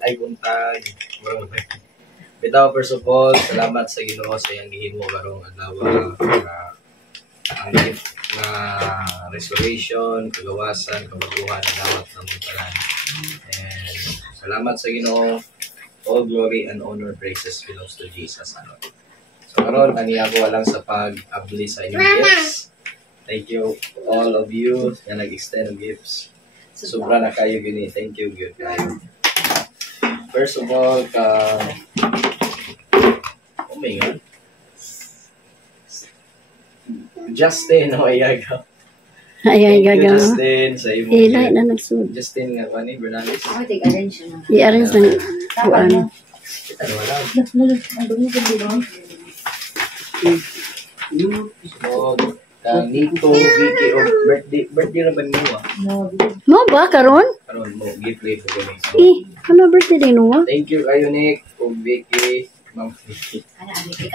ay buntag. Bitaw, first of all, salamat sa Ginoo sa iyang gihimo karong adlaw ang gift na restoration, kagawasan, kabaguhan na dapat ng tanan. And salamat sa Ginoo. All glory and honor, praises belongs to Jesus. So karon aniya ko lang sa pag-abli sa inyong gifts. Thank you all of you na nag-extend ng gifts. Sobra na kayo gini. Thank you good kayo. First of all, oh my God. Justin, oh ayaga. Ayaga. Justin, sa imo. Ilay na nagsud. Justin nga ba ni Bernales? Ako tig-arrange na. I-arrange ng kuan. Kita na wala. Ang dumi ko dito. So, Nico, Vicky, o birthday na ba niyo Mo ba karon? Karon mo, gift rate ko gani. Ano birthday din mo? Thank you kayo, Nick, o Vicky, Ma'am Vicky. Ana, abi ka.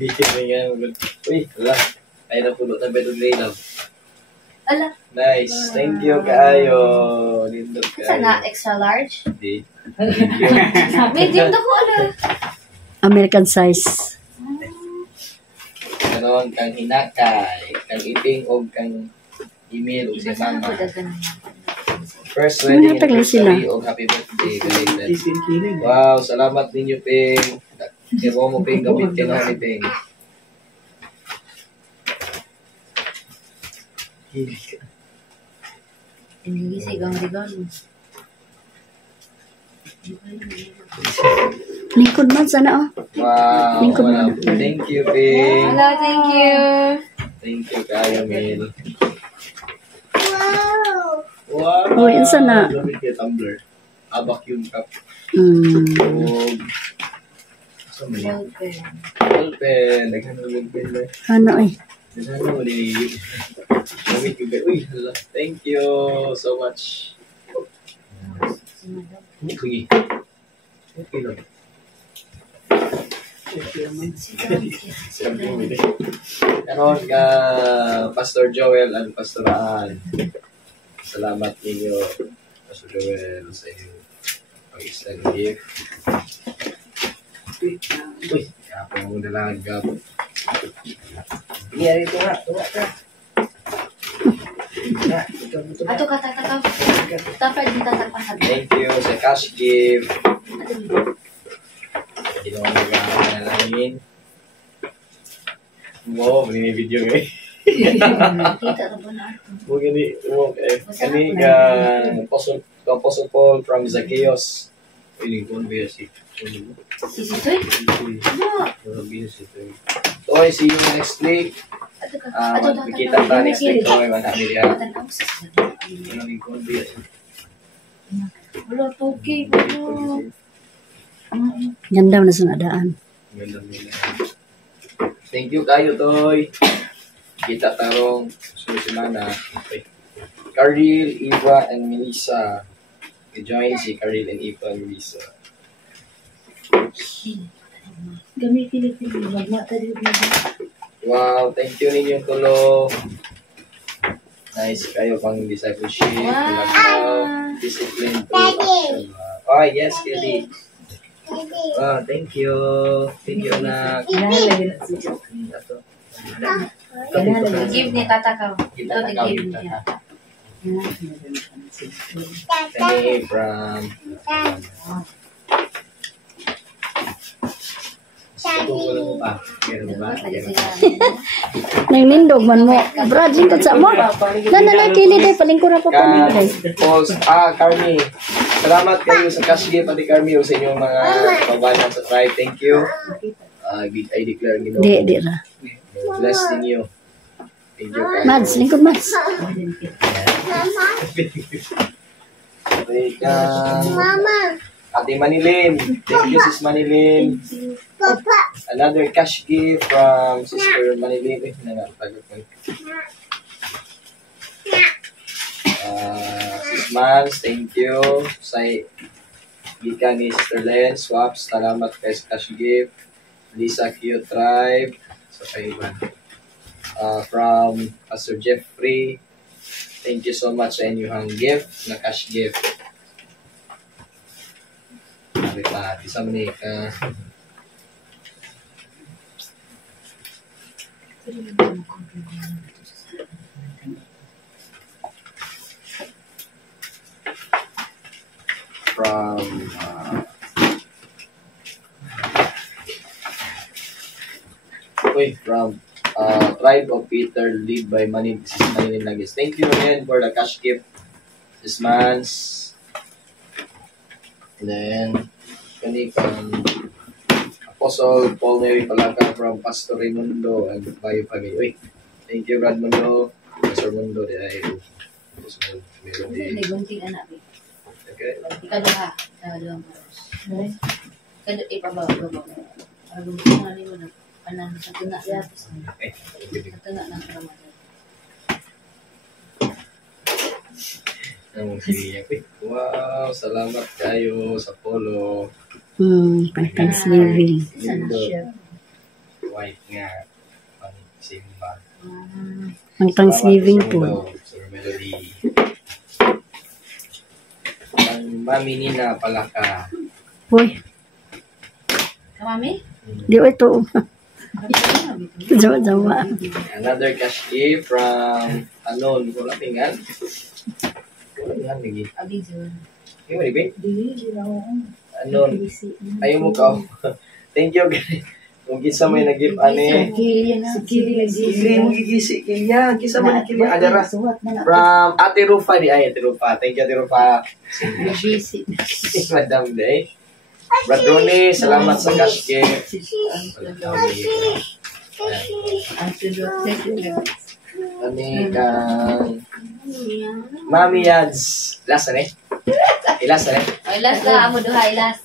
Vicky na nga. Uy, wala. Ay na pulo na bedong laylaw. Ala. Nice. Thank you kayo. Lindot kayo. Sana extra large? Hindi. Thank you. Medium na ko ala. American size. Ganon, kang hinakay, kang iping, o kang email, o si mama. First wedding anniversary, o happy birthday. Wow, salamat ninyo, Ping. Kaya mo, Ping, gamit ka na ni Ping. Hindi sigang-sigang. Lingkod man sana oh. Wow, Lingkod wala. man. Thank you, Ping. Hello, thank you. Thank you, kayo, Mel. Wow. Wow. Oh, yun sana. Gamit kayo, tumbler. Vacuum cup. Saan mo yun? Okay. Ballpen. Naghanong pen na. Ano eh. Naghanong ni... Gamit ko kayo. Uy, hala. Thank you so much. Hindi ko yun. Okay lang. Karon ka Pastor Joel and Pastor Ann. Salamat ninyo, Pastor Joel, sa inyong pag-extend gift. Uy, ako mo nalagap. Iyari ito nga, tuwa ka. Ato ka tatakaw. Tapos di tatapasan. Thank you sa cash gift. Ginawa namin. Mo, may video ngayon. Kita ka ba na ato? Mugini, kani Apostle Paul from Zacchaeus. Ini kon ba si? Si Sitoy? Toy, see you next week. Ato ka. Kita ta next week toy man familia. Tanaw sa Ano ni kon ba si? wala, okay. Ganda na sa nadaan. Thank you kayo, Toy. Kita tarong susunod semana. Okay. Karil, Eva, and Melissa. I-join si Karil and Eva and Melissa. Gamitin ito. Magmata din. Wow, thank you ninyong tulo. Nice kayo pang discipleship. Wow. Discipline to action. Oh, yes, Kelly. Wow, thank you. Thank you, anak. Ito. Give ni tatakaw. Ito, give niya. Kani from... Ito ko lang pa. Meron ba? Nang nindog man mo. Brajin ko sa mo. Nananakili day palingkura pa po nila. Carmi. Salamat kayo sa cash gift pati Carmi o sa inyong mga kabayan sa tribe. Thank you. I declare Ginoo. Di ra. Bless ninyo. Thank you. Mads, lingkod Mads. Mama. Ate Manilin. Thank you, Sis Manilin. Papa. Another cash gift from Sister Manilin. Sis Mans, thank you. Sa Ika ni Sister Len, Swaps, salamat kay sa cash gift. Lisa Q Tribe, sa kaiban. From Pastor Jeffrey, thank you so much sa inyong gift, na cash gift. lipat. Isa man from from Tribe of Peter, lead by Sis Manilin Lagis. Thank you again for the cash gift this month. And then, kani from Apostle Paul Neri Palaca from Pastor Raimundo and Bayo Family. Uy, thank you, Brad Mundo. Pastor Mundo, di ay meron din. Hindi, gunting anak. Okay. Ikaduha. Ikaduha. Ipabaw. Gunting na rin mo na. Kanan sa tuna. Okay. Sa tuna ng Ramadan. Wow, salamat kayo sa polo. Pang Thanksgiving. White nga. Pang simba. Pang Thanksgiving po. Sir Melody. Ang mami Nina Palaka. Uy, Kamami? di ko ito. Jawa-jawa. Another cash gift from Anon. Wala pingan. Wala pingan lagi. Abizon. Yung mo, Ribe? Anon. Ayaw mo ka. Thank you, guys. Kung kisa may nag-gift, ane. Sige, magigisi. Kaya, kisa may nag-gift. Adara. From Ate Rufa. Ate Rufa. Thank you, Ate Rufa. Nag-visit. Madam Day. Brad Ronnie, salamat sa cash gift. Ani kang Mami Yads. Last na Ilas na Ay, last na. Amo duha, ilas.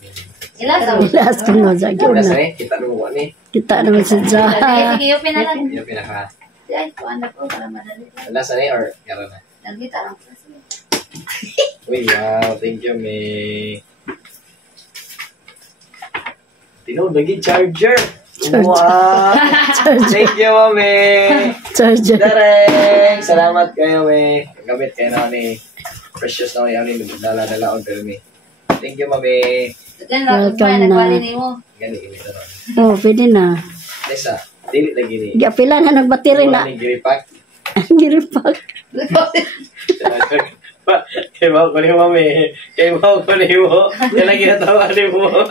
Ilas. Last ko na sa Ilas na. na Kita naman ni. Kita naman sa Jaha. Sige, yupin na lang. Yung pinaka. Ay, kuhan na po para madali. Last na or yara na? Nagkita lang po. Uy, wow. Thank you, May. Tinood, lagi charger. Wow. Thank you, Mami. Charger. Dareng. Salamat kayo, May. Gamit kayo na ni. Precious na kayo ni. Dala-dala on pero May. Thank you, Mami. Welcome na. Nagwali ni mo. Gani, inito ron. Oh, pwede na. Nesa, dili lagi ni. Gapila na nagbateri na. Ni giripak. Giripak. Kaya mo ko ni Mami. Kaya mo ko ni mo. Yan lang ginatawa ni mo.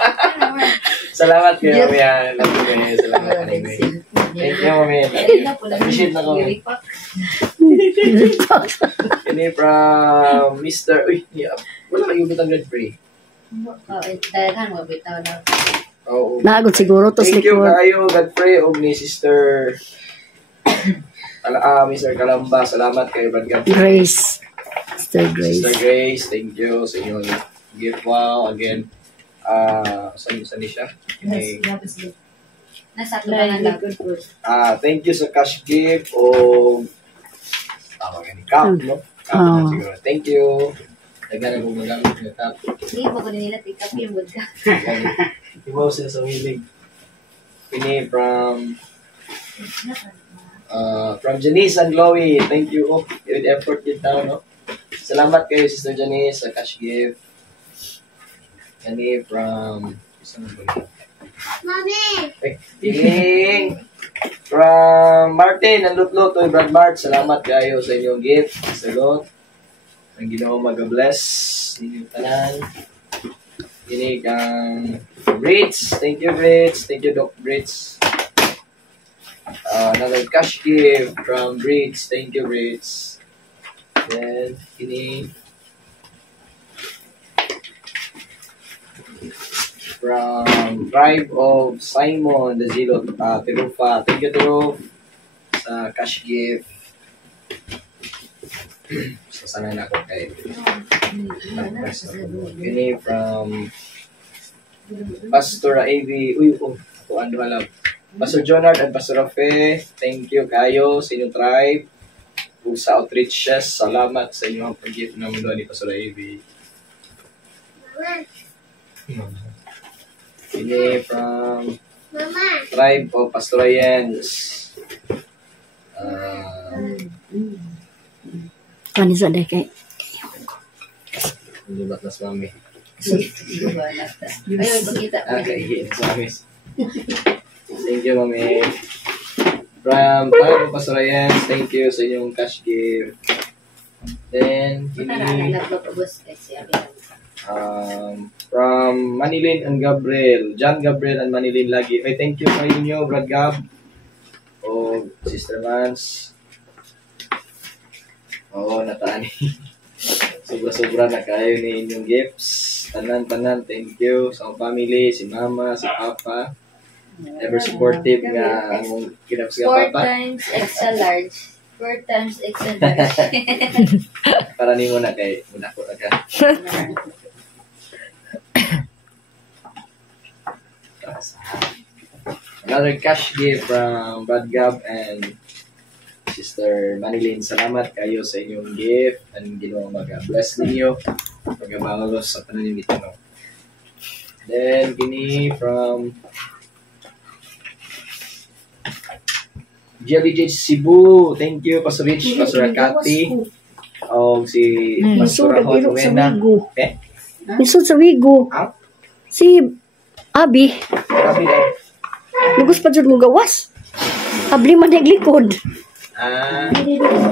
Salamat kayo, Mami. Salamat ka ni Mami. Thank you, Mami. Appreciate na ko. Giripak. Ini from Mr. Uy, wala kayo bitang red free. Dahilhan mo, bitaw na. Oo. Nagod siguro to Thank you likod. kayo, Godfrey, o ni Sister Mr. Kalamba. Salamat kayo, Brad Godfrey. Grace. Sister Grace. Sister Grace, thank you sa inyong gift. Wow, again. Saan ni siya? Okay. Nasa tulangan lang. Thank you sa cash gift o tama nga ni Cap, no? Cap na siguro. Thank you. Nagana kong magamit ng Cap. Hindi mo ko nila pick up yung vodka. Ibaw sila sa wilig. Ini from Janice and Chloe. Thank you. Oh, with effort yun tao, no? Salamat kayo, Sister Janice, sa cash gift. Ini from Mami! Tiling! From Martin, ang lutlo to Brad Mart. Salamat kayo sa inyong gift. Salot. Ang Ginoo mag-bless. Inyong tanan. Ini kang Brits. Thank you, Brits. Thank you, Doc Brits. Another cash gift from Brits. Thank you, Brits. Then, ini from Tribe of Simon, the Zilo, Tirufa. Thank you, Tiruf, sa cash gift. So, sana na ako kay ini from Pastor AV. Uy, ako ano alam. Pastor Jonard and Pastor Rafe, thank you kayo sa inyong tribe. Kung sa outreaches, salamat sa inyong pag-gift ng mundo ni Pastor AV. Ini from Tribe of Pastorayans. Kanisa deh kay. Libat na sa mami. Ayun, pakita. Okay, promise. Thank you, Mami. From Tayo Pastor Ryan, thank you sa inyong cash gift. Then, from Manilin and Gabriel, John Gabriel and Manilin lagi. Ay, thank you sa inyo, Brad Gab. O, Sister Mans. Oo, natani. Sobra-sobra na kayo ni inyong gifts. Tanan-tanan, thank you sa family, si Mama, si Papa. Ever supportive nga ang kinapos nga 4 Papa. times extra large. 4 times extra large. Para ni mo na kay muna ko na ka. Another cash gift from Brad Gab and Sister Manilin. Salamat kayo sa inyong gift and Ginoo mag-bless ninyo pagkabangalos sa tanan nito. Then kini from JLJ Cebu. Thank you, Pastor Rich, Pastor Akati. O si Pastor Rahon Wena. Misod sa Wigo. Ah? Si Abi, Grabe eh. lugos pa jud mo gawas. Abli man likod.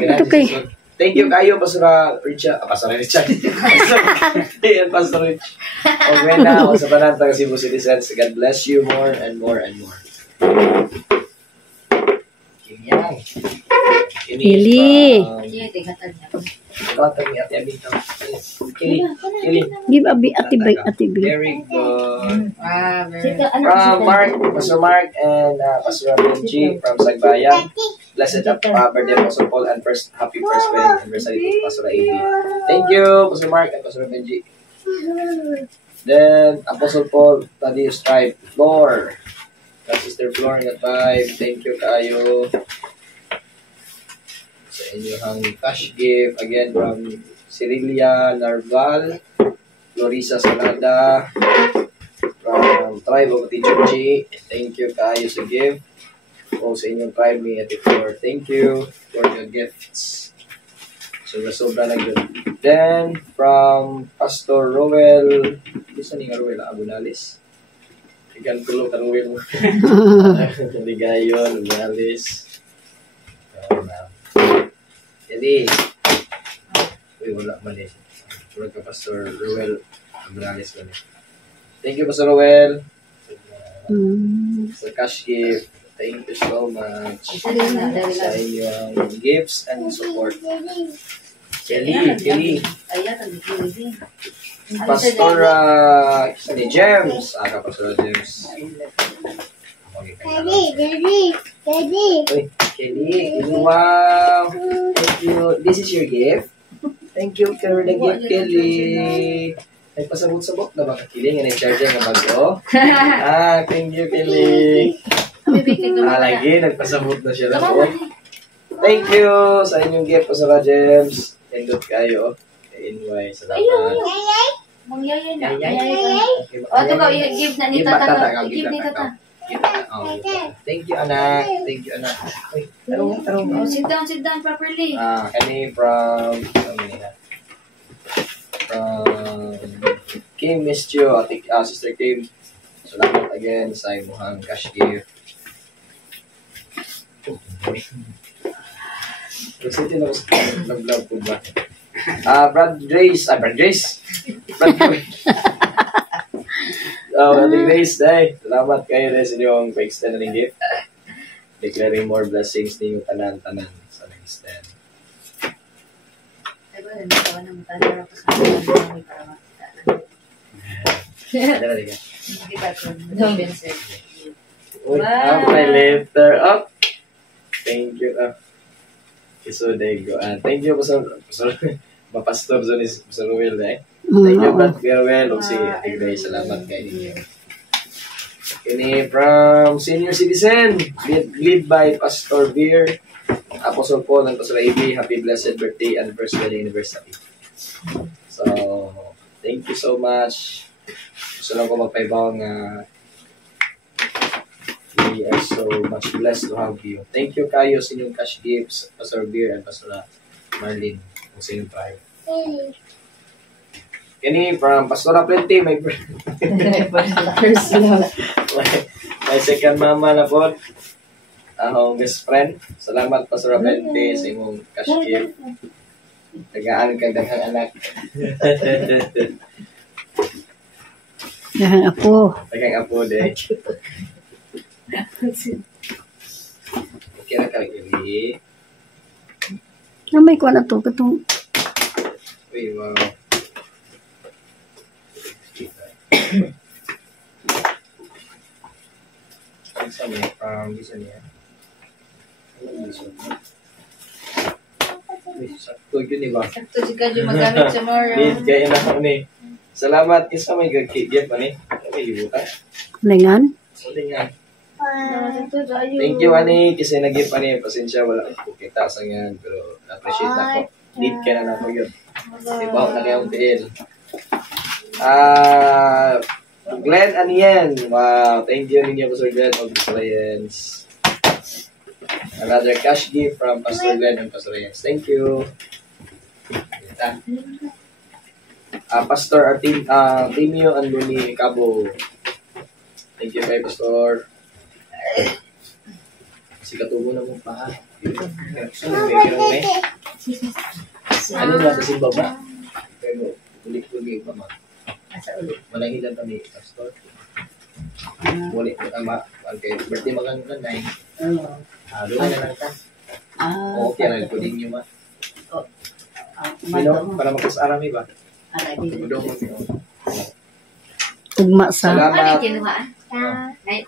Ito kay- Thank you kayo, Pastor Richard. Pastor Richard. Pastor Rich. O Wena, o sa tanan taga Cebu citizens, God bless you more and more and more. Yan. Ili. Sige, tingatan niya. Contact me at Yamito. Kili. Give Abi ati bay. Very good. Very From Mark, Pastor Mark and Pastor Benji from Sagbayan. Blessed birthday, Pastor Paul, and happy first wedding anniversary to Pastor AB. Thank you, Pastor Mark and Pastor Benji. Then, Apostle Paul, Thaddeus Tribe, Floor. Sister Floor at 5. Thank you kayo sa inyong cash gift. Again, from Cirilia Narval, Florisa Sanada, from Tribe of Tichuchi. Thank you kayo sa gift. O sa inyong tribe ni Ate Flor. Thank you for your gifts. Sobra na yun. Then, from Pastor Roel, gusto ni nga Roel, Abunalis. Ikan tulo ka Roel mo. Ligayon, Abunalis. Jadi, wala man eh. Wala ka Pastor Roel, Abunalis man eh. Thank you, Pastor Roel. Sa cash gift. Thank you so much sa inyong gifts and support. Kelly. Pastor James. Pastor James. Kelly. Wow. Thank you. This is your gift. Thank you for the gift, Kelly. Nagpasabot-sabot na ba ka, Kelly? Nga nag-charger nga bago? Thank you, Kelly. Lagi, nagpasabot na siya na po. Thank you sa inyong gift po sa James. Endot kayo. NY, salamat. Mangyayay na. O, ito ka, i-give na ni Tata. I-give ni Tata. Thank you, anak. Uy, tarong. Oh, sit down properly. Kani from Kim Mistio, Sister Kim. Salamat again sa inyong cash gift. Kasi na ko nag-vlog po ba? Brad Grace. Brad Grace. Brad Grace, day. Salamat kayo rin sa inyong pa-extend na gift. Declaring more blessings ninyo tanan-tanan sa nag-extend. My letter up. Thank you. So there you go. Thank you, Pastor Zonis, Pastor Ruel. Thank you, Brad Ruel. Si Tigray, salamat kayo. Ini from Senior Citizen, lead by Pastor Beer, Apostle Paul, and Pastor AB. Happy blessed birthday and first wedding anniversary. So, thank you so much. Gusto lang ko magpaibawang we are so much blessed to have you. Thank you kayo sa inyong cash gifts, Pastor Beer and Pastor Marlene, kung sa inyong tribe. Kani from Pastora Plenty, my my second mama na po. Akong best friend. Salamat Pastora Plenty sa imong cash gift. Tagaan kang daghang anak. Daghang apo. Tagang apo de. Kira ka lagi. Namay ko na to katong Uy, wow. Isa niya, isa niya. Sakto yun, di ba? Sakto si Kadyo magamit tomorrow. Need kayo na ako ni. Salamat isa may gagkigyan pa ni. May libutan. lingan. Sorry nga. Sakto tayo. Thank you, Ani. Kasi nag-give pa niya. Pasensya, wala ko kita sa yan. Pero na-appreciate na ko. Need ka na ako yun. Ibaw na kayong tiil. Glenn Anien. Wow. Thank you ninyo, Pastor Glenn of the Alliance. Another cash gift from Pastor Glenn and Pastor Alliance. Thank you. Pastor Artemio Andoni Cabo. Thank you kay Pastor. Si katubo na mo pa ha. Ano na sa baba? Pero ulit-ulit pa ma. Manahilan kami, Pastor. Ulit mo tama. Okay, birthday magang kanay. Doon na lang ka. Okay, nagpuding nyo ma. Sino? Para magkasarang iba. Tudong mo niyo. Ugma sa Ano Salamat. kinuhaan? Ay,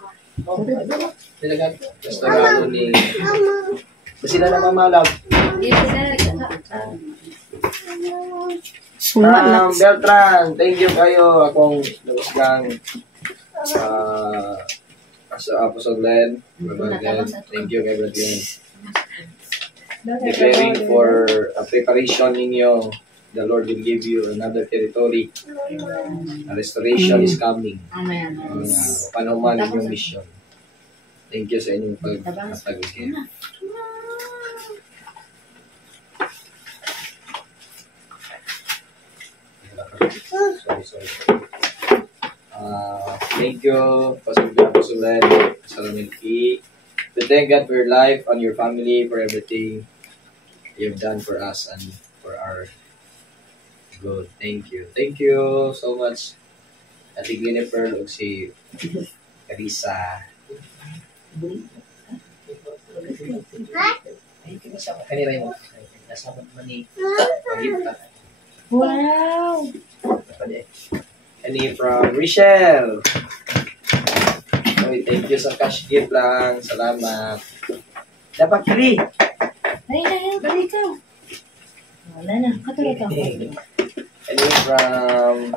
Talaga, Pastor Alo ni... Kasi na namamalab. dito sa suma na. Beltran, thank you kayo. Akong nabusgang sa Apostle Glenn. Brother Glenn. Thank you kay Brother Glenn. Declaring for a preparation ninyo. The Lord will give you another territory. A restoration is coming. Amen. Panuman inyong mission. Thank you sa inyong pagpapagiging. Sorry. Thank you, Pastor Glenn, Salamin P. We thank God for your life and your family, for everything you've done for us and for our good. Thank you. Thank you so much. Ate Jennifer, o si Carissa. Kanina yung nasabot mo ni Pagita. Wow! Any from Richelle. Okay, thank you sa cash gift lang. Salamat. Dapat kiri. Ay, balik ka. Wala na, katuloy ka. Any from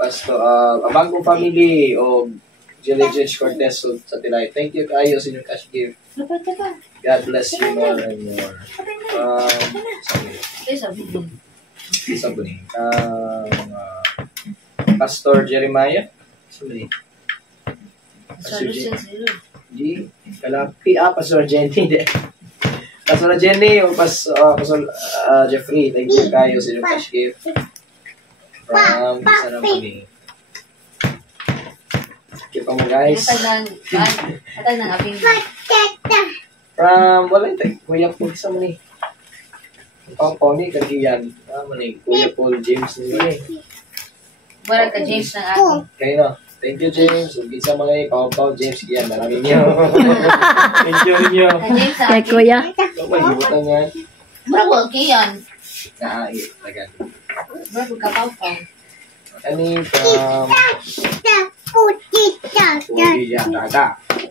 Pastor Abangong Family o Diligence Cortez sa Tilay. Thank you kayo sa inyong cash gift. Dapat ka. God bless you more and more. Sabi ni Pastor Jeremiah. Sabi ni Solution zero. G. Kalapi. Pastor Jenny. Pastor Jenny o Pastor Jeffrey. Thank you kayo sa inyong cash gift. From sana po ni. Keep mo guys. Atag ng abing. From wala ito. Kuya Paul sa mani. Pang ni kagiyan. Mani Kuya Paul James ni mani. Wala ka James ng akin. Kayo na. Thank you James. Ug isa mga Pao James giyan na namin niyo. Thank you niyo. James sa Kay akin. kuya. Kapag hibutan nga. Bravo, kiyan. Tagan. Bravo, kapaw-paw. Ani from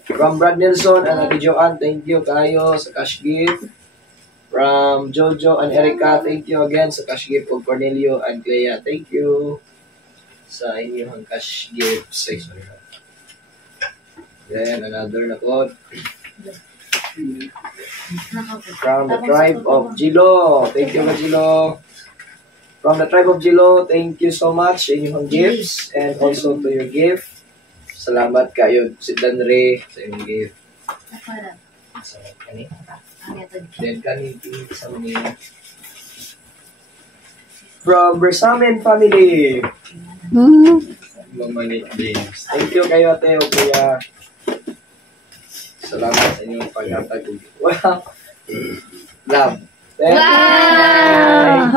From Brad Nelson and Ate Joanne, thank you kayo sa cash gift. From Jojo and Erica, thank you again sa cash gift of Cornelio and Clea. Thank you sa inyong cash gift. Sorry. Then another na po. From the tribe of Gilo. Thank you, Gilo. From the tribe of Gilo, thank you so much sa inyong gifts and also to your gift. Salamat kayo, si Danre, sa inyong gift. Sa kani? Then kani sa mga from Bersamin family. Mama ni James. Thank you kayo ate o kuya. Salamat sa inyong pag-atag. Wow. Love. Wow!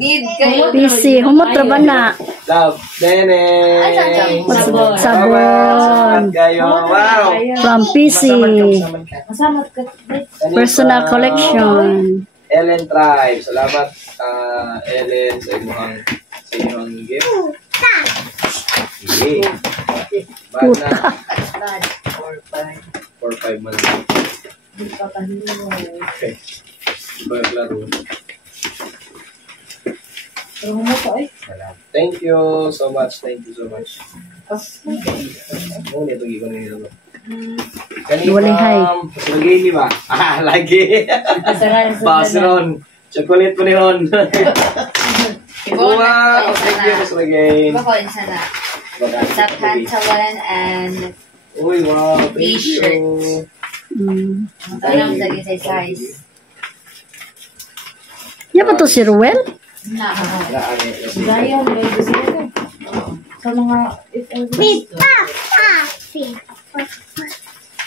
Need kayo. PC, humotra ba na? Love. Nene. Sabon. Salamat kayo. Wow. From PC. Masamat ka. Personal collection. Ellen Tribe. Salamat Ellen sa inyong gift. Sige. Bad na. 4-5 man. Okay. Baglaro. Thank you so much. Thank you so much. Ngunit ito gigawin nila. Walay hi. Lagi ni ba? Lagi. Pasron. Chocolate po ni Ron. Wow. Thank you, Mas Lagay. Bakoin sana. Sa pantalon and Uy, wow. Thank t-shirt. you. Tanong sa size. Yan ba to si Ruel? Na. Zion, baby sila sa mga if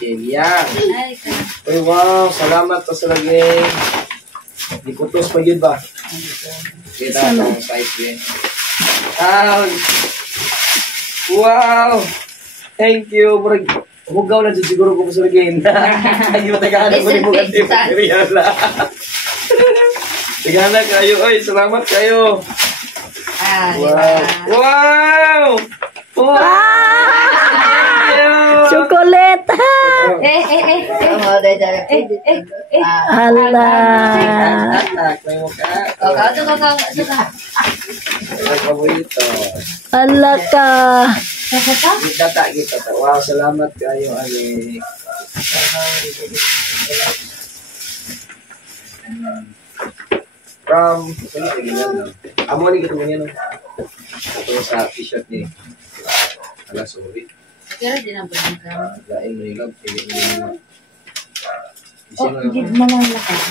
Kilian. Ay, Uy, wow. Salamat pa sa Lagay. Di kutos pa yun ba? Kita ang size din. Wow! Thank you. Hugaw na dyan siguro ko sa Lagay. Yung tagahanan ko ni Bugat. Tagahanan kayo. Oy, salamat kayo. Wow! Wow! Wow! Chocolate! Hala! May mukha. Hala ka! Kita. Wow, salamat kayo, Alex. Amo ni kita ganyan. Ito sa t-shirt ni. Ala, sorry. Pero din ang pagkakam. Lain mo ilab. give mo lang lakas.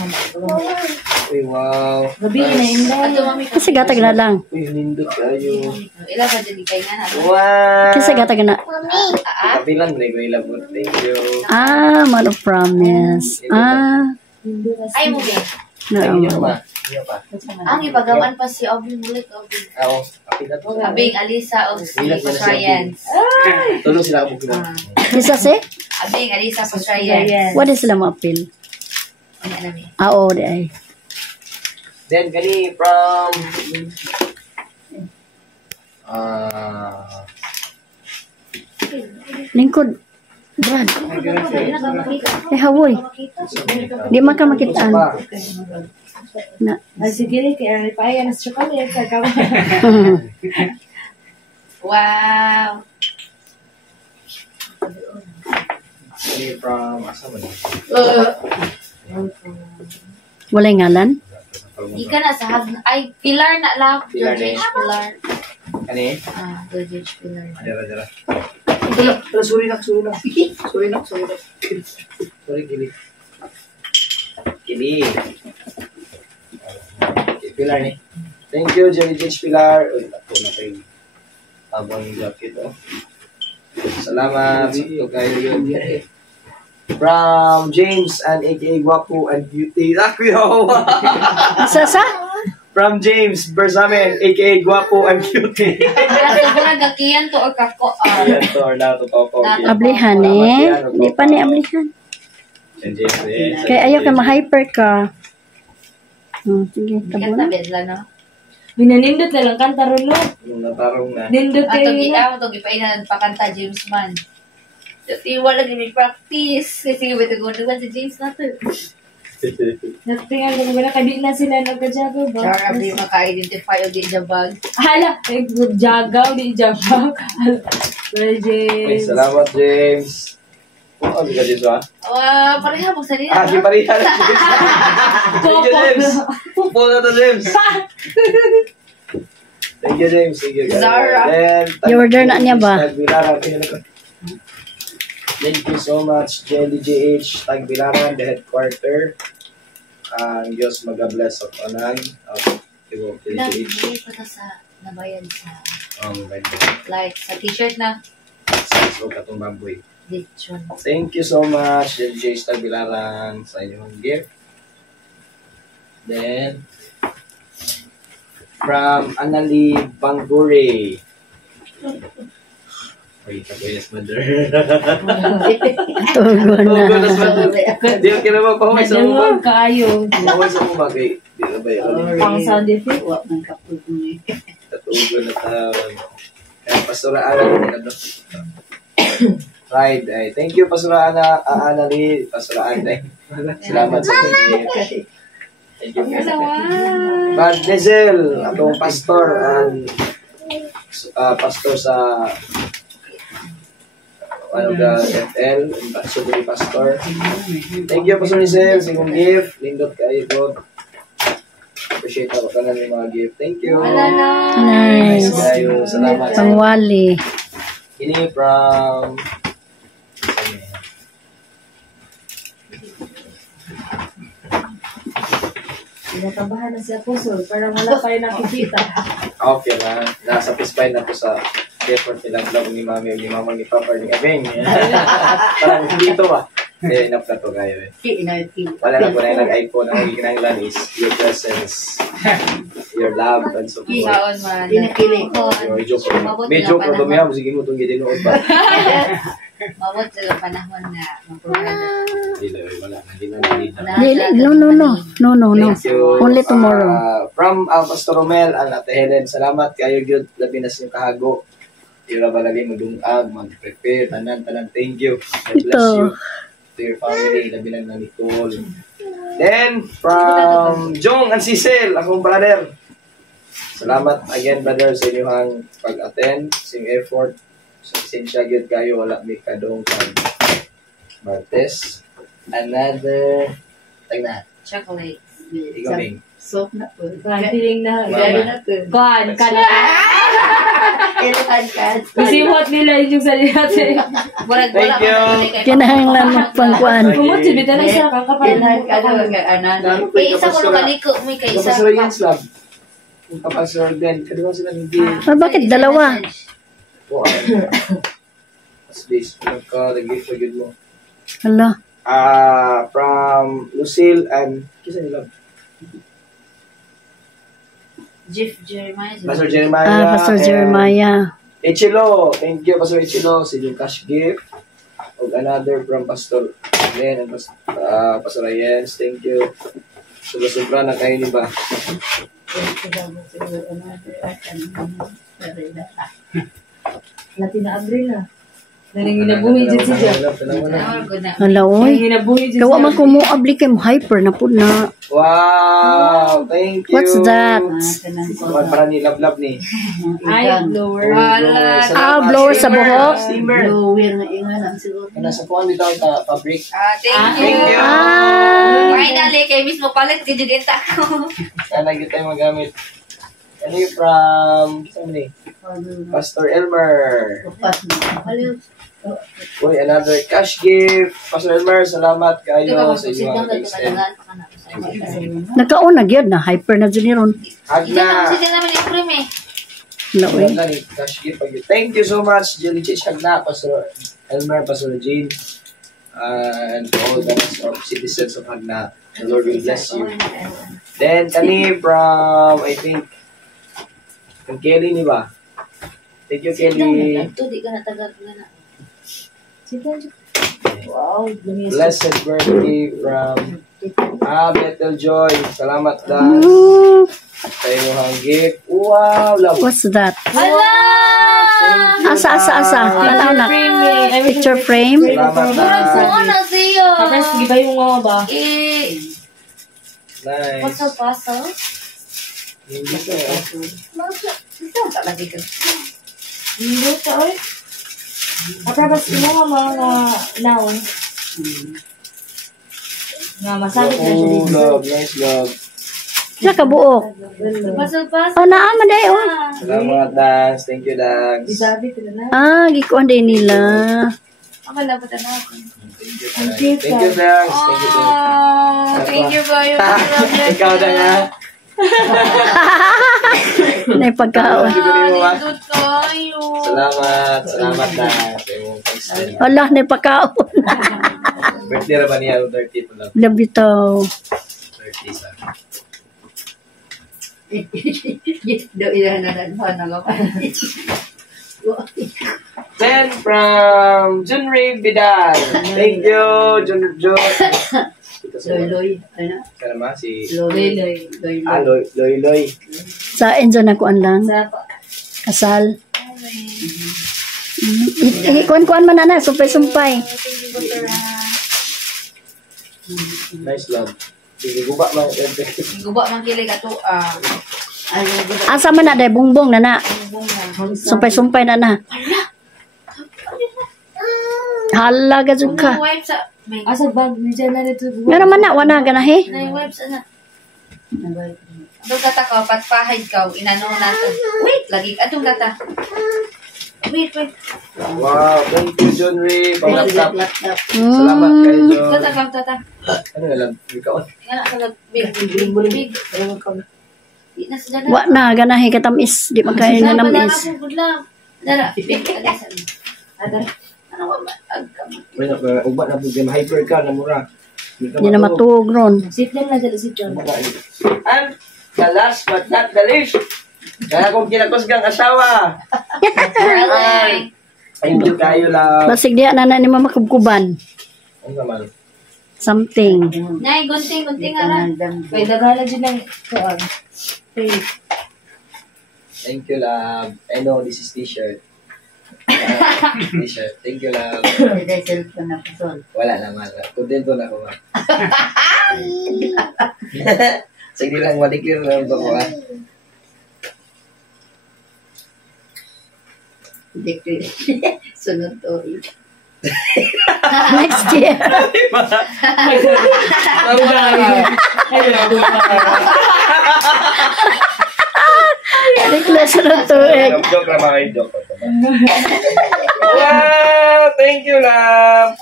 Uy, wow. Gabi na yun Ato mami ka. Kasi gatag na lang. Uy, nindot kayo. Ila sa dili kay nga na. Wow. Kasi gatag na. Kapilan mo na ko ilab. Thank you. Ah, man of promise. Ah. Ay mo be. Ayun No. pa. Ayun pa. Ang ipagawan pa si Obin Mulik Obin. Oo. Kapilan to. Abing Alisa o si Ryan. Tulong sila ako kina. Isa si? Abing Alisa o Ryan. What is sila ma-appeal? Ano namin? Ah, oo, di ay. Then, kani from... Lingkod. Brad. Eh, hawoy. Di man ka makitaan. Na. Sige, kaya pa yan sa chocolate sa kawan. Wow. Kani from... Asa man? Walay ngalan? Ika na sa hag... Ay, Pilar na lang. Pilar George na. H. Pilar. Kani? George H. Pilar. Dara. Sorry nak. Sorry, Kili. Pilar ni. Thank you, Jerry H. Pilar. Uy, ako na kayo. Abang yung jacket, oh. Salamat. Ito kayo yun. From James and aka Guapo and Beauty. Ako Sa? From James Bersamin aka Guapo and Beauty. Kasi kung nagakiyan to o kako. Yan to, or na to ko. Ablihan eh. Di pa ni ablihan. And James eh. Kaya ayaw ka ma-hyper ka. Sige, tabo na. Katabit lang, no? Minanindot na lang kanta rulo. Yung natarong na. Nindot Ato kayo na. ginawa to gipainan pakanta James Man. Iwa lagi may practice. Kasi iba ito kung si James na to. Natingal ko ba na kadi na sila nagkajago ba? Sure, abdi maka-identify o di jabag. Hala, jagaw, di jagaw. Well, Ay, James. salamat, James. Oh, di ka James, ha? Pareha mo sa nila. Di pa rin. Thank you, James. Pupo na to, James. Thank you, James. Thank you, guys. Zara. Then, I-order na niya ba? Thank you so much, Jelly JH, Tagbilaran, the headquarter. Ang Diyos mag-bless of anan. Tigo, Nagbigay pa to sa nabayad sa right. like sa t-shirt na So, katong baboy. lechon. Thank you so much, DJ Stabilaran, sa inyong gift. Then, from Anali Bangure. Wait, yes, mother. Tugo na. Di ko kinawa pa ako sa Nadungog umag. kaayo. Ako sa umag eh. Di na ba yun? Pang sound effect. Tatugo na tawag. Kaya pastoraan na ano. Right. Ay, thank you, Pastora Anali. Pastoraan. Salamat sa inyo. Thank you. Bad Diesel, atong pastor pastor sa ano ka FL, Suguri Pastor. Thank you, Pastor Diesel, sa inyong gift. Lindot kayo po. Appreciate ako ka na ng mga gift. Thank you. Nice. Kayo. Salamat. Pangwali. Ini from Pinatabahan na si Apostol para wala kayo nakikita. okay na. Nasa pispay na po sa effort nila vlog ni Mami o ni Mama ni Papa ni Abeng. Parang hindi ito ba? Eh, enough na to kayo eh. Wala na po na yung nag-iPhone. Ang ginanglan is your presence, your love, and support. Kaon man. Medyo ko dumihan. Sige mo itong gitinuod ba? Mabot sila panahon na magprograma. Wala. Hindi na nalita. No. Thank you. Only tomorrow. From Pastor Romel and Ate Helen, salamat kayo Gud labi na sa inyong kahago. Ira balali magdungag, mag-prepare, tanan. Thank you. God bless you. To your family, labi na Nicole. Then, from Jong and Cecil, akong brother. Salamat again, brother, sa inyong pag-attend, sa inyong effort. Sa esensya Gud kayo, wala may kadong Martes. Another, tagna. Chocolate. Ikaw, Ming. Kantiling na. Mama. Kuhan, kana. Isimot nila yung sa natin. Thank you. Kinahanglan mo pangkuan. Kumot, sibita na siya. Kakapal. Isa ko nung kaliko. May kaisa. Kapasar yan, Slab. Kung kapasar din, kadiwa sila hindi. Bakit dalawa? As this, nagka-gift for good mo. Hala. From Lucille and, kisa nila? Jeff Jeremiah. Pastor Jeremiah. Pastor and Jeremiah. Ichilo. Thank you, Pastor Ichilo. Sa yung cash gift. And another from Pastor Len and Pastor Ayens. Thank you. Sobra-sobra na kayo ni ba? Latina Abril na. Naring ginabuhi dyan siya. Hala, oy. Ginabuhi dyan Kawa man ko mo abli kay mo hyper na po na. Wow! Thank you. What's that? Para ni love ni. Eye blower. Blower sa buhok? Steamer. Nasa kuhan dito ang fabric. Thank Thank you. you. Finally, kay mismo palit. Gididita ko. Sana kita tayo magamit. Ano yung from, saan ni? Pastor Elmer. Uy, another cash gift. Pastor Elmer, salamat kayo sa inyo ang extend. Nagkaon na gyud na hyper na dyan ron. Agna. Sige naman yung cream eh. Hala, oy. Wala ni cash gift. Thank you so much, Jelly Chich Agna, Pastor Elmer, Pastor Jean, and all the rest of citizens of Agna. The Lord will bless you. Then, kani from, I think, kang Kelly ni ba? Thank you, Kelly. Ito, di ka natagag na. Wow. Blessed birthday from Bethel Joy. Salamat, Dan. Ooh, Sa inyong gift. Wow, love. what's that? Hala! Asa. Tanaw na. Picture frame. Salamat, Murag Dan. mo na siya. Tapos, giba yung mga ba? Nice. Pasal-pasal. Hindi ko eh. Ito, tak lagi ka. Hindi ka, oy. Tapos, yung mga naon. Nga, masakit na siya Oh, dito. love. Nice, love. Sa kabuok. Pasal-pasal. Oh, naama day oh. Salamat, Dax. Thank you, Dax. Isabi ko na. Gikuan din nila. Makalabot na ako. Thank you, Dax. Thank you, Dax. Thank you kayo. Ikaw na nga. Nay pagkaon. Lindot kayo. Salamat na. Sa imong pag-send. Allah, nay pagkaon. Birthday ra ba niya? 30 pa lang. Labitaw. 30 sa. Do ilahan na ako. 10 from Junri Vidal. Thank you, Jun. Loy. Ano? Sana ma si Loy. Loy. Sa enzo na kuan lang. Sa Kasal. Kuan-kuan man na, sumpay-sumpay. Nice love. Sige, guba lang. guba man kilig ato Asa man na day bungbong na na. Sumpay-sumpay na na. Hala gajud ka. Wipe sa may Asa bag ni dyan na nito. Ngano man na wana ganahi. wipe sa na. Adong tata ka patpahid ka inano natin. Wait, lagi adong tata. Wait. Wow, thank you, Junri. Pang-laptop. Laptop. Salamat kayo, Jun. Tata. Ano nga lang? Ikaw? Nga sa big. Di na sila Wa na ganahi katamis di makain na namis. Dara, big. Ada. Ano ba? Agkam. Ubat na po, hyper ka, namura. Di na matuog ron. Sit lang na dyan, sit lang. And the last but not the least, kaya kung kinakusgang asawa. Thank you kayo lang. Basig diya na ni mamakubkuban. Ano naman? Something. Nay, gunting nga na. May dagala dyan lang. Kuan. Thank you, love. I know this is t-shirt. T-shirt. Thank you, love. Wala naman. Kontento na ako, ma. Sige lang, maliklir na lang ako, ma. Sunod to. Next year. Niklas na tuig. Joke lang, mga joke. Wow! Thank you, love.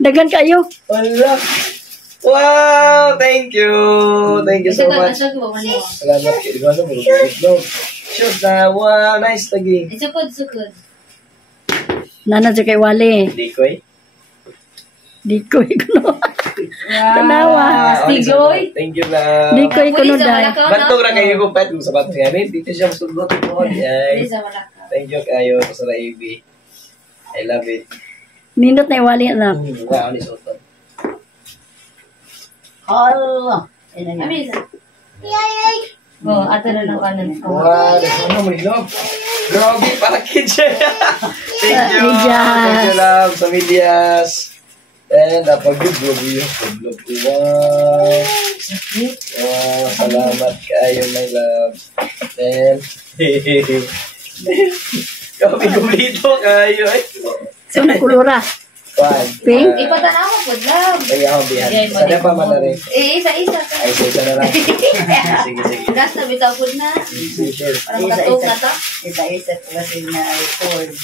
Dagan kayo. Wala. Wow! Thank you. Thank you so much. Salamat kayo. Shoot na. Wow! Nice lagi. Sukod. Nana dyan kay Wale. Dikoy. Dikoy kuno. Tanawa. Stigoy. Thank you, love. Dikoy kuno dahil. Bantog na kayo kung pwede kung sabat nga rin. Dito siya sundot ko. Thank you kayo sa AB. I love it. Nindot na Wale na. Wow, ni Soton. Allah. Oh, ato na lang kanan. Wow, ano mo love? Grabe, para kids siya. Thank you. Thank you, love. Sa Medias. And napag-vlog yung vlog. Wow. Wow, salamat kayo, my love. And kami kumplito kayo. So nakulura. One. Pink. Ipatanaw mo po, love. Ay, ako bihan. Sana pa man na rin. Isa. Ay, isa na lang. Sige. Gas na bitaw po na. Sure. Para makatog na to. Isa kasi na i-cord.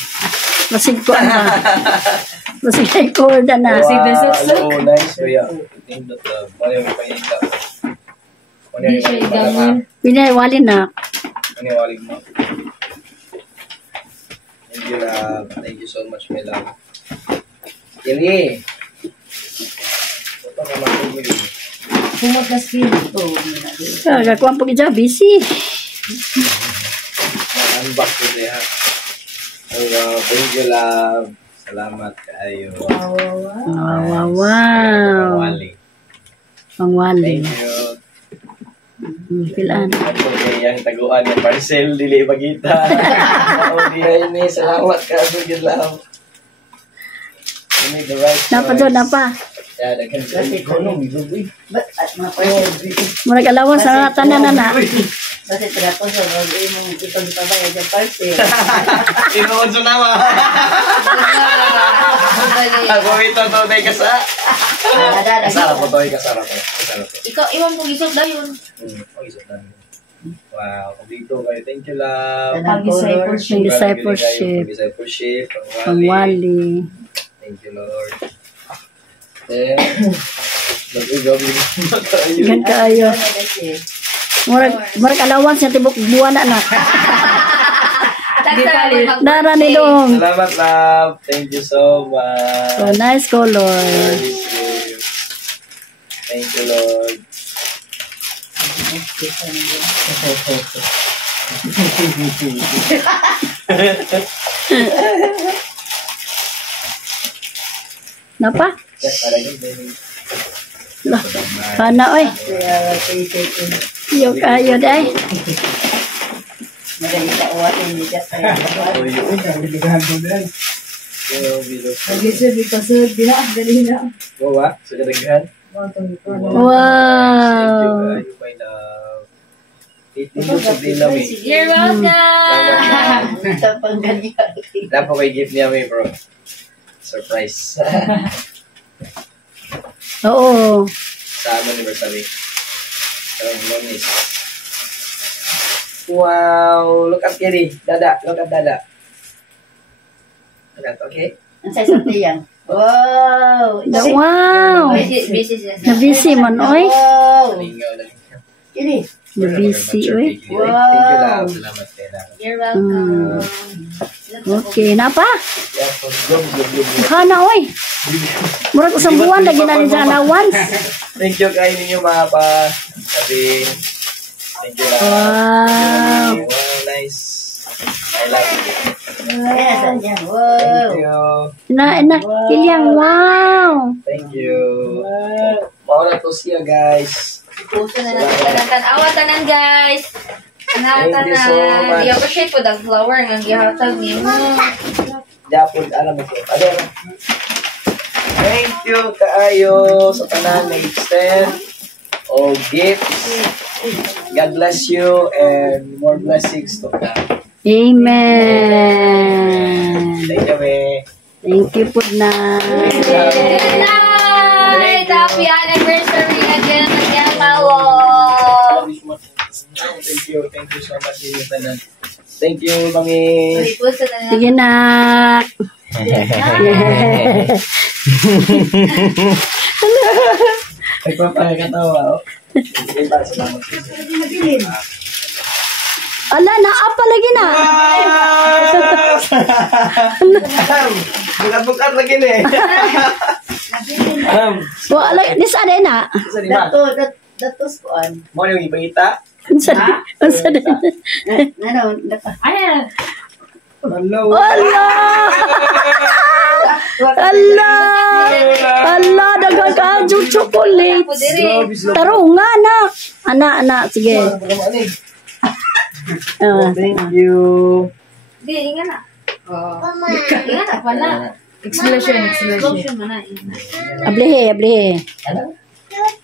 Masig ko na. Masig ay korda na. Wow, nice. Kuya. Tindot love. Ano yung pangita? Ano yung pangita? Pinay Wale na. Ano yung walig mo? Thank you, love. Thank you so much, my love. Kili. Ito ka matugil. Kumot na skin. Kagakuan po kita busy. Unbox ko siya. Wow, thank you, love. Salamat kayo. Wow. Pangwali. Pangwali. Thank you. Pilaan. Ako yung taguan ng parcel, dili magita. Ako diya ini. Salamat ka. Good love. You made the right choice. Napa doon, napa. Yeah, daghan sa ikonom. Murag alawan sa tanan na. Kasi trapos sa log imong itong tabay sa parcel. Inoon sa nama. Ako ito to day kasa. Kasara po to, kasara po. Ikaw, iwan mo gisog daw yun. Wow, dito kayo. Thank you, love. Yung discipleship. Discipleship. Pangwali. Thank you, Lord. Then, nag-ugabi na tayo. Gan kaayo. Murag alawan siya tibok buwan na anak. Dara ni dong. Salamat, love. Thank you so much. So nice color. Thank you, Lord. Napa? Yes, parang yun, baby. Lah, kana oy. Yo kayo day. Madali ka uwatin ni Jat. Oh, yun. Ang bilihan mo din. Nag-isip, ipasod, dali na. Bawa, sa karagahan. Thank you, Wow. kayo, my love. Ito sa din namin. You're welcome! Sa pangganyan. Wala po kay gift niya, may bro. Surprise. Oo. Sa anniversary. Sa Lonis. Wow! Look at Kitty. Dada. Look at Dada. Look at, okay? Ang sa yan. Wow! Wow. Busy siya. Na-busy man oy. Wow! Nalingaw, nalingaw. Kini. Na-busy oy. Thank you, love. Salamat kayo, love. You're welcome. Okay, napa? Yeah, glove. Kana oy. Murag usang buwan lagi na ni sa allowance. Thank you kayo ninyo, mga pa. Sabi, thank you, love. Wow. Wow, nice. I like it. Kaya saan yan? Thank Wow! you. Na kilyang wow. Thank you. Mauna to siya, guys. Puso na natin tanan guys. Thank you so much. I-appreciate po the flower nga gihatag niyo. Japon, alam mo ko. Alam. Thank you kaayo sa tanan na extend o gifts. God bless you and more blessings to come. Amen. Thank you, me. Thank you po na. Good night! Happy anniversary again, my love! Thank you so much sa tanan. Thank you, mami. Uy, puso na Sige nak. Nagpapakatawa. Iba sa mga. Ala, naapa lagi na. Bukat-bukat lagi ni. Wala, ni sa din na. Isa di ba? Datos koan. Mo yung ipangita? Unsa din? Unsa din? Ano? Ayan. Hello. Ala! Ala! Ala, dagang ka chocolate. Tarunga anak. Anak, sige. Thank you. Di, ingat na. Ingat na, wala. Explosion. Explosion mo na. Ablehe.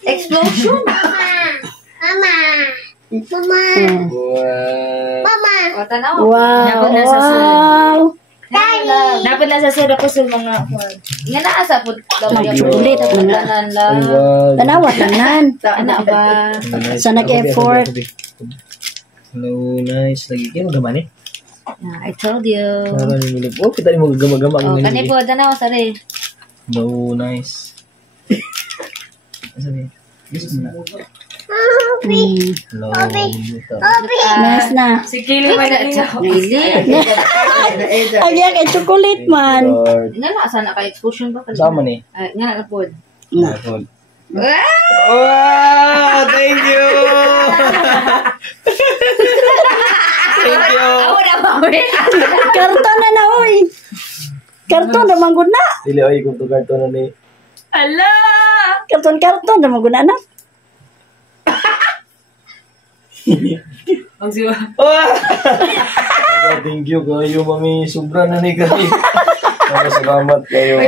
Explosion? Wow. O, tanaw. Wow. Dapat nasa sura ko sa mga Nga na asa po. Chocolate mo na. Tanan lang. Tanawat nanan. Ano ba? Sana ka-effort. Hello, nice. Lagi kayo magaman eh. I told you. Parang nilip. Oh, kita rin mo gagama-gama. Oh, kani po, tanaw, sari. Hello, nice. Sabi, gusto mo na. Hello. Nice na. si Kili man na niya. Really? Agyan kay chocolate man. Lord. Nga na, asa na ka explosion ba? Sama ni. Ay, nga na po. Wow, thank you. Thank you. Ako na ba? Karton na oy. Karton na manggod na. Dili oy kung tugar to na ni. Ala! Karton na manggod na. Ang siwa. Thank you kayo, mami. Sobra na ni kayo. Salamat kayo.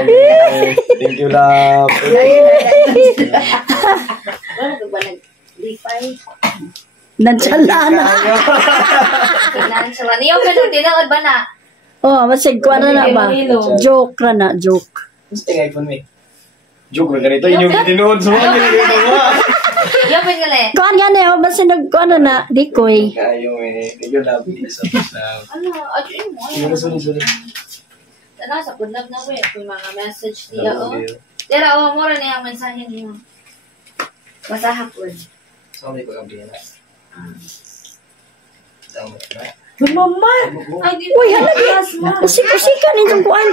Thank you, love. Ano ba nag-lipay? Nansala na. Financial. Niyo ka nung tinood ba na? Oh, masig ko na ba? Joke ra na, joke. Gusto yung iPhone, me. Joke lang ganito. Inyong tinood sa mga ganito nga. Yapin nga le. Kuan gani oh, basta nagkuan na dikoy. Kayo, me. Thank you, love. Thank you so much, love. Ano? Ayun mo. Sorry. Sana sa punlap na ko yung mga message niya o. Pero mura niya ang mensahe niyo. Masahap po. Sorry ko, Gabriela. Tama na. Mama! Ay, di Uy, halagi. Usik-usika nitong kuan.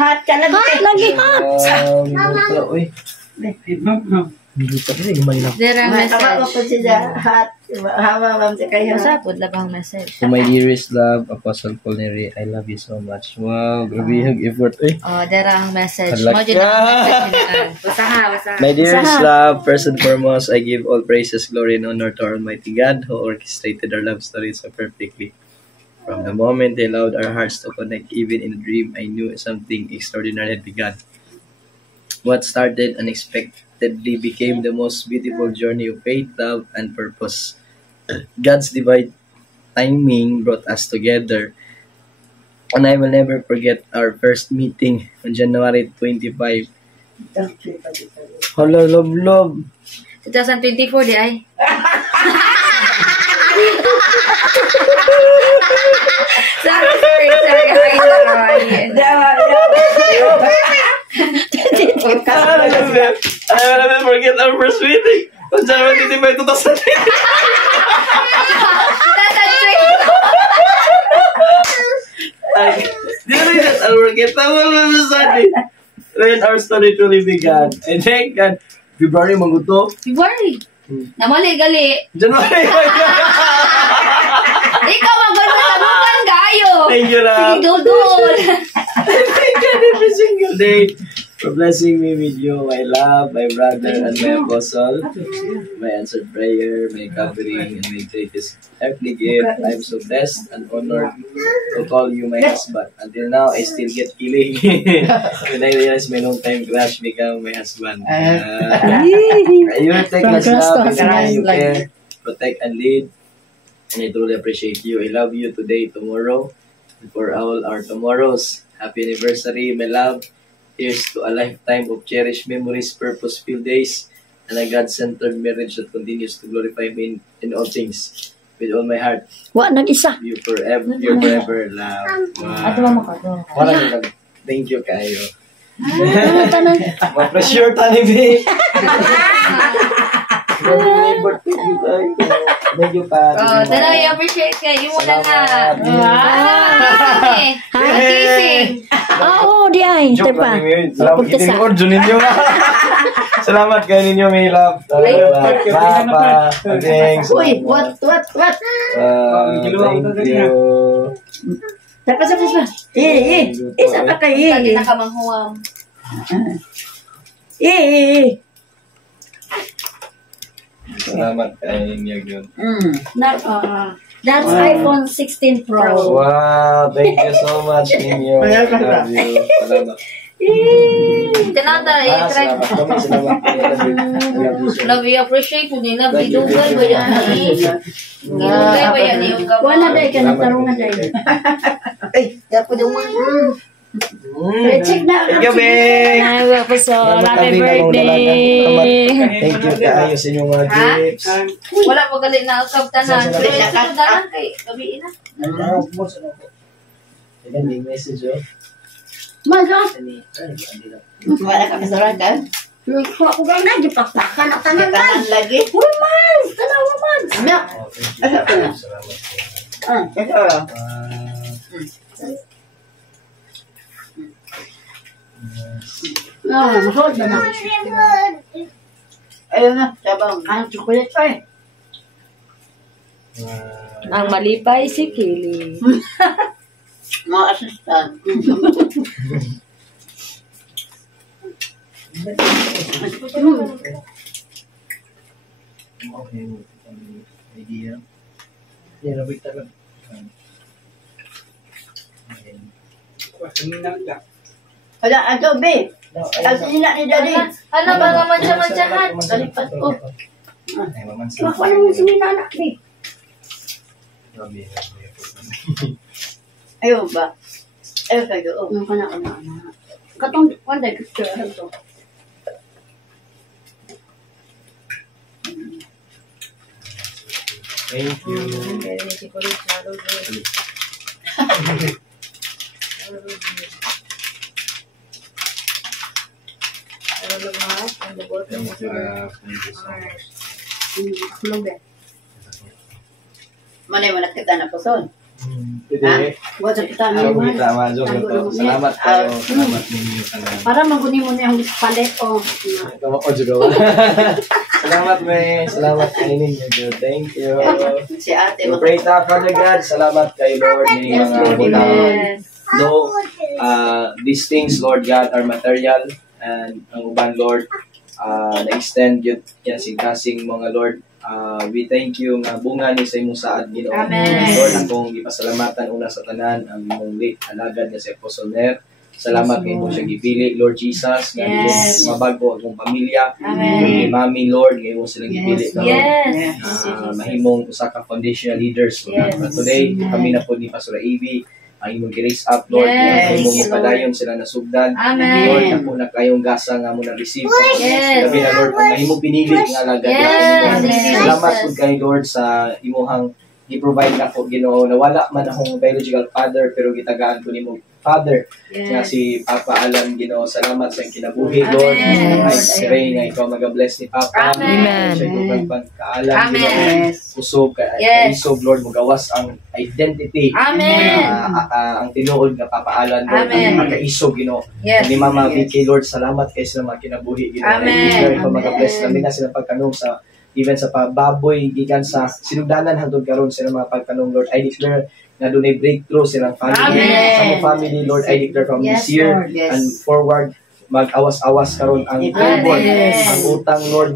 Hot ka lang. Hot lagi, hot. Uy. Hindi pa rin yung mahirap. Dara Tama ko po message. siya. Hot. Hawa ma'am sa kayo. Masapod labang message. To my dearest love, Apostle Paul Neri, I love you so much. Wow, grabe yung effort. Oh, dara ang message. Halak- Mo dyan ang message. Basaha. My dearest love, first and foremost, I give all praises, glory, and honor to our Almighty God who orchestrated our love story so perfectly. From the moment they allowed our hearts to connect, even in a dream, I knew something extraordinary had begun. What started unexpectedly became the most beautiful journey of faith, love, and purpose. God's divine timing brought us together, and I will never forget our first meeting on January 25. Hello, love. 2024 di ay. Sorry. I will never forget our first meeting on January 25, 2020. I'll forget when our story truly began. And thank God, February maguto. February. Namali gali. January. Ikaw magsasabukan kayo. Thank you, love. Sige, dudol. Thank God every single day for blessing me with you, my love, my brother, and my apostle, my answered prayer, my covering, and my greatest earthly gift. I'm so blessed and honored to call you my husband. Until now, I still get feeling when I realize my long-time crush become my husband. You take us love, you care, protect, and lead. And I truly appreciate you. I love you today, tomorrow, and for all our tomorrows. Happy anniversary, my love. Here's to a lifetime of cherished memories, purpose-filled days, and a God-centered marriage that continues to glorify me in all things. With all my heart, Wa nag-isa. you forever, you're forever, love. Ato mama ka. Wala na lang. Thank you, kayo. Ano tanan? Ma-pressure tani, babe. Thank you, pa. Oh, dara, I appreciate kayo mo na na. Salamat. Kissing. Oo, di ay. Joke Tepa. lang yun. Salamat Pagkasa. kayo ninyo. Salamat kayo ninyo, may love. Papa. Thanks. Uy, what? Thank you. Tapos. Isa pa kayo. Lagi nakamanghuwam. Salamat kayo ninyo yun. That's iPhone 16 Pro. Wow, thank you so much ninyo. Love you. Salamat. Tanata, i-try. Salamat. Love you, appreciate ko nila. Bidugan ba yan? Bidugan ba yan? Wala day ka nagtarungan day. Dapat yung Check na. Thank you, babe. Ay, wala so. Happy birthday. Thank you kayo sa inyong mga gifts. Wala pa gali na kabtanan. Pero ito na lang kay gabi na. Ayan, may message, oh. Maga. wala kami sa ragan. Kuha ko gang na. Gipakpakan ang tanan man. Kanan lagi. Uy, man. Tanawa man. Ano? Salamat. Ito. Mahod na na. Ayun na, sabang. Ang chocolate pa eh. Ang malipay si Kili. Mga assistant. Idea. Yeah, nabig talaga. Wala, ato, be. Ang sila ni Daddy. Ano ba nga mancha-manchahan? Kalipat ko. Kuha na mo sumina anak eh. Ayaw ba? Ayaw kayo. Oh. Ano ka na ka na. Katong wanda picture ano to. Thank you. Thank you so much. Kulog eh. Manay mo nakita na po son. Pwede. Wala kita Ayaw naman. kita, Majo. Salamat kayo. Salamat ninyo. Para maguni mo na yung palit o. Ito ako juga. Salamat, May. Salamat kayo ninyo. Thank you. Si ate We mo. pray ta, Father God. Salamat kay Lord. Ni mga butang. Though these things, Lord God, are material. And ang uban, Lord, na-extend yun yan kasing mga Lord. We thank you nga bunga ni sa imong saad, Ginoo. Amen. Lord, akong gipasalamatan una sa tanan ang imong alagad nga si Apostle Ner. Salamat kay mo siya gipili, Lord Jesus, nga Yes. mabago akong pamilya. Amen. Kay Mami, Lord, nga mo silang gipili karon. Yes. Mahimong usa ka foundational leaders. Yes. But today, kami na po ni Pastor Ivy, ang imong raise up, Lord, Yes. nga Thank imong you, padayon sila nasugdan. Amen. Lord, ako na kayong gasa nga mo na-receive. Yes. Sabi na, Lord, ang mahimong pinili nga alagad. Yes. Salamat Yes. po kay Lord sa imuhang i-provide na ko, Ginoo. Nawala man akong biological father, pero gitagaan ko nimo Father, nga si Papa Alan, Ginoo. Salamat sa iyong kinabuhi, Lord. Amen. I pray nga ikaw mag-bless ni Papa. Amen. Siya yung pagkaalam, Ginoo. Amen. Usog, Yes. isog, Lord, magawas ang identity. Amen. Ang tinuod nga Papa Alan, Lord. Amen. Ang pagkaisog, Ginoo. Yes. Ni Mama Vicky, Lord, salamat kayo sa mga kinabuhi, Ginoo. Amen. Lord, ikaw mag-bless namin na sila pagkanong sa even sa pababoy, gikan sa sinugdanan hangtod karon sila mga pagkanong, Lord. I declare na doon ay breakthrough silang family. Amen. Sa mga family, Lord, I declare from Yes, this year Lord. Yes. and forward, mag-awas-awas karon ang tubol. Yes. Ang utang, Lord,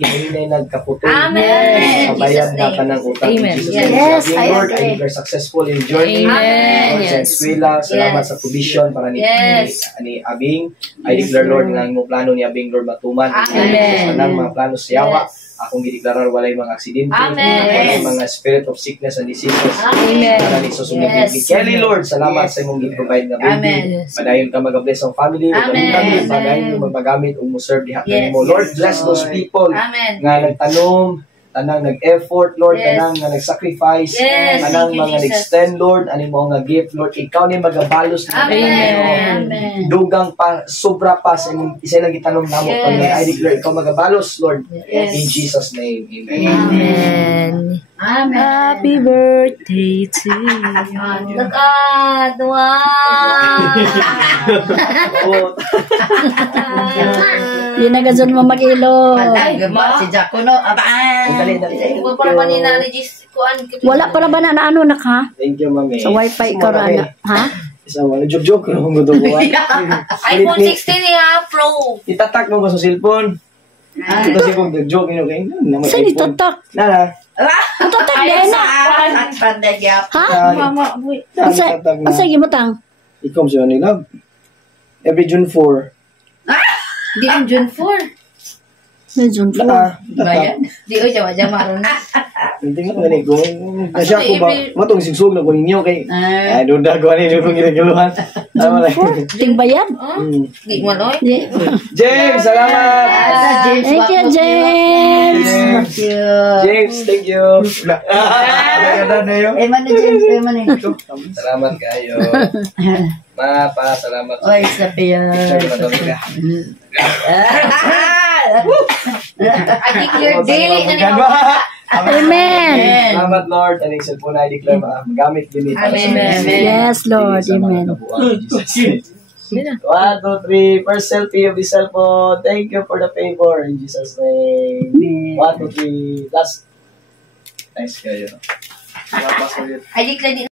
hinahinay nagkaputol. Amen. Kabayan Jesus' na name. ka ng utang. In Amen. Jesus' Yes. name. Yes, Sabihin, I Lord, I agree. declare successful in journey. Amen. Lord, sa Yes. eskwela, salamat Yes. sa provision para Yes. ni Abing. I declare, Lord, nga yung plano ni Abing, Lord, matuman. Amen. Sa nang mga plano sa yawa. Yes. Akong gideklarar walay mga aksidente, Amen. walay mga spirit of sickness and diseases. Amen. Para ni susumig Yes. ni Kelly, Lord, salamat Yes. sa imong gi-provide nga baby. Amen. Padayon ka mag-bless ang family, Amen. padayon mo magpagamit ug mo serve diha Yes. kanimo. Lord, bless those people Amen. nga nagtanom, tanang nag-effort, Lord, Yes. tanang nga nag-sacrifice, Yes. tanang Thank you, mga Jesus. nag-extend, Lord, ani mo nga gift, Lord, ikaw ni magabalos na Amen. Amen. dugang pa, sobra pa sa imong isa lang gitanom namo Yes. pag I declare ikaw magabalos, Lord. Yes. In Jesus' name, amen. Amen. Amen. Happy birthday to you. Lakat. Wow. Oo. Di na gazon mo mag-ilo. Ay, gama si Jaco no. Abaan. Dali, dali. Iba pa naman ni na-register kuan. Wala para ba na ano na ka? Thank you, mami. Sa wifi ka ra na. Ha? Isa mo, joke-joke ko kung gusto ko. iPhone 16 niya, Pro. Itatak mo ko sa cellphone. Ito si kong joke nyo kayo. Saan itutak? Nana. Ang tatak din na. Ang panday gyap. Ha? Mama, boy. Asa gimutang? Ikaw siya nila. Every June 4. Di ang June 4. Medyo po. Bayan. Di o jama-jama ron na. Hindi nga gani ko. Nasya ko ba? Matong sigsug na ko ninyo kay. Ay, doon na ko ninyo kung ginagaluhan. Tama lang. Ting bayad? Di mo loy. Di. James, salamat! Thank you, James. Thank you. James, thank you. Maganda na yun. Eman ni James, eman ni. Salamat kayo. Ma, pa, salamat. Oy, sa piya. Picture na kami ka. I declare daily na niyo. Amen. Salamat, Lord. Aning cellphone na i-declare magamit din ito. Amen. Yes, Lord. Amen. 1, 2, 3. First selfie of the cellphone. Thank you for the favor. In Jesus' name. 1, 2, 3. Last. Nice kayo. I declare